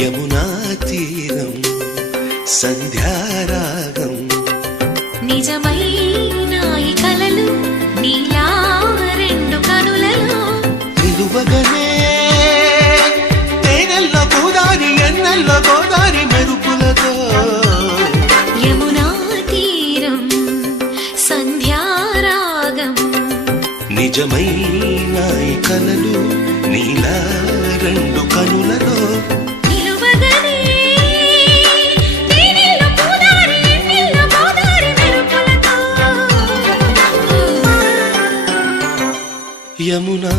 యమునా తీరం సంధ్యారాగం నిజమైన ఈ కలలు నీలా రెండు కనులలో నిలువగనే తేనెల్లో గోదారి ఎన్నెల్లో గోదారి మెరుపులతో యమునా తీరం సంధ్యారాగం నిజమైన ఈ కలలు నీలా రెండు కనులలో యమునా